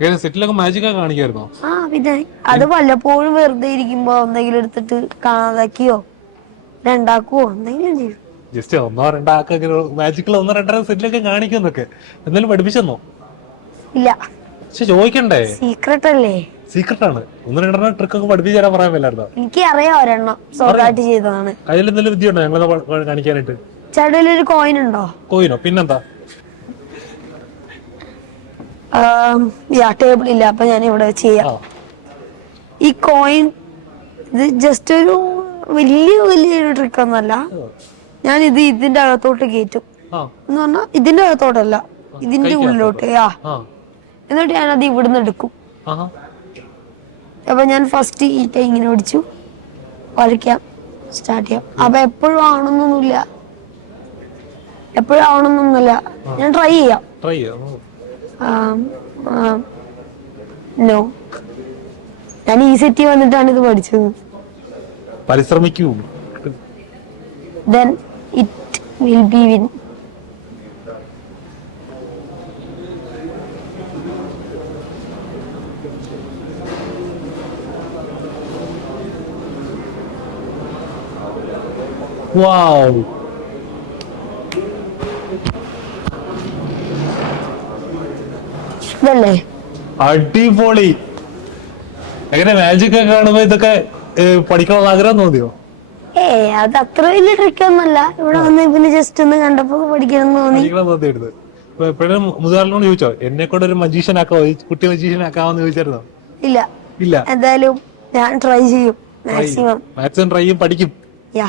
സെറ്റിലൊക്കെ magic കാണിക്കായിരുന്നോ ആ പിന്നെ അത് വല്ലപ്പോഴും വെറുതെ ഇരിക്കുമ്പോ എന്തെങ്കിലും എടുത്തിട്ട് കാണാതാക്കിയോ? രണ്ടാക്കുവോ? എന്തെങ്കിലും ചെയ്യും? ജസ്റ്റ് ഒന്നോ രണ്ടോ ആക്കെ മാജിക്കിൽ ഒന്നോ രണ്ടോ സെറ്റിലൊക്കെ കാണിക്കുന്നൊക്കെ എന്തായാലും പഠിപ്പിച്ചെന്നോ? ഇല്ല. പക്ഷെ ചോദിക്കണ്ടേ? സീക്രട്ട് അല്ലേ? സീക്രട്ട് ആണ്. ഒന്ന് രണ്ടെണ്ണം ട്രിക്ക് ഒക്കെ പഠിപ്പിച്ചു തരാൻ പറയാൻ പറ്റില്ലായിരുന്നോ എനിക്ക് അറിയാം ഒരെണ്ണം. സ്വന്തമായിട്ട് ചെയ്തതാണ്. കയ്യിൽ എന്തെങ്കിലും വിദ്യ ഉണ്ടോ ഞങ്ങളെ കാണിക്കാനായിട്ട്. ചടയിലൊരു കോയിൻ ഉണ്ടോ? കോയിനോ പിന്നെന്താ? യാ ടേബിൾ ഇല്ല അപ്പൊ ഞാൻ ഇവിടെ ചെയ്യാം ഈ കോയിൻ ഇത് ജസ്റ്റ് ഒരു വലിയ വലിയൊരു ട്രിക്ക് ഒന്നല്ല ഞാൻ ഇത് ഇതിന്റെ അകത്തോട്ട് കയറ്റും. എന്ന് പറഞ്ഞാൽ ഇതിന്റെ അകത്തോട്ടല്ല ഇതിന്റെ ഉള്ളിലോട്ട് ആ. എന്നിട്ട് ഞാൻ അത് ഇവിടുന്ന് എടുക്കും. അപ്പൊ ഞാൻ ഫസ്റ്റ് ഈ ഇങ്ങനെ ഓടിച്ചു വരയ്ക്കാം. സ്റ്റാർട്ട് ചെയ്യാം. അപ്പൊ എപ്പോഴും ആവണമെന്നൊന്നുമില്ല എപ്പോഴും ആവണമെന്നൊന്നുമില്ല ഞാൻ ട്രൈ ചെയ്യാം. ട്രൈ ചെയ്യാം. നോ ഞാൻ ഈ സെറ്റി വന്നിട്ടാണ് ഇത് പഠിച്ചത്. പരിശ്രമിക്കൂ. Then it will be win. വാവ് ഇതല്ലേ അടിപൊളി. എങ്ങനെ മാജിക് ഒക്കെ കാണുമ്പോ ഇതൊക്കെ പഠിക്കാനുള്ള ആഗ്രഹം തോന്നിയോ? ഏ അത് അത്ര വലിയ ട്രിക്ക് ഒന്നല്ല ഇവിടെ വന്ന് പിന്നെ ജസ്റ്റ് ഒന്ന് കണ്ടപ്പോ പഠിക്കണം തോന്നി. എപ്പോഴും മുതാറിനോട് ചോദിച്ചോ എന്നെ കൊണ്ട് ഒരു മജീഷ്യൻ ആക്കാവോ? കുട്ടി മജീഷ്യൻ ആക്കാവോന്ന് ചോദിച്ചായിരുന്നോ? ഇല്ല. ഇല്ല. എന്തായാലും ഞാൻ ട്രൈ ചെയ്യും. മാക്സിമം മാക്സിമം ട്രൈ ചെയ്യും പഠിക്കും. യാ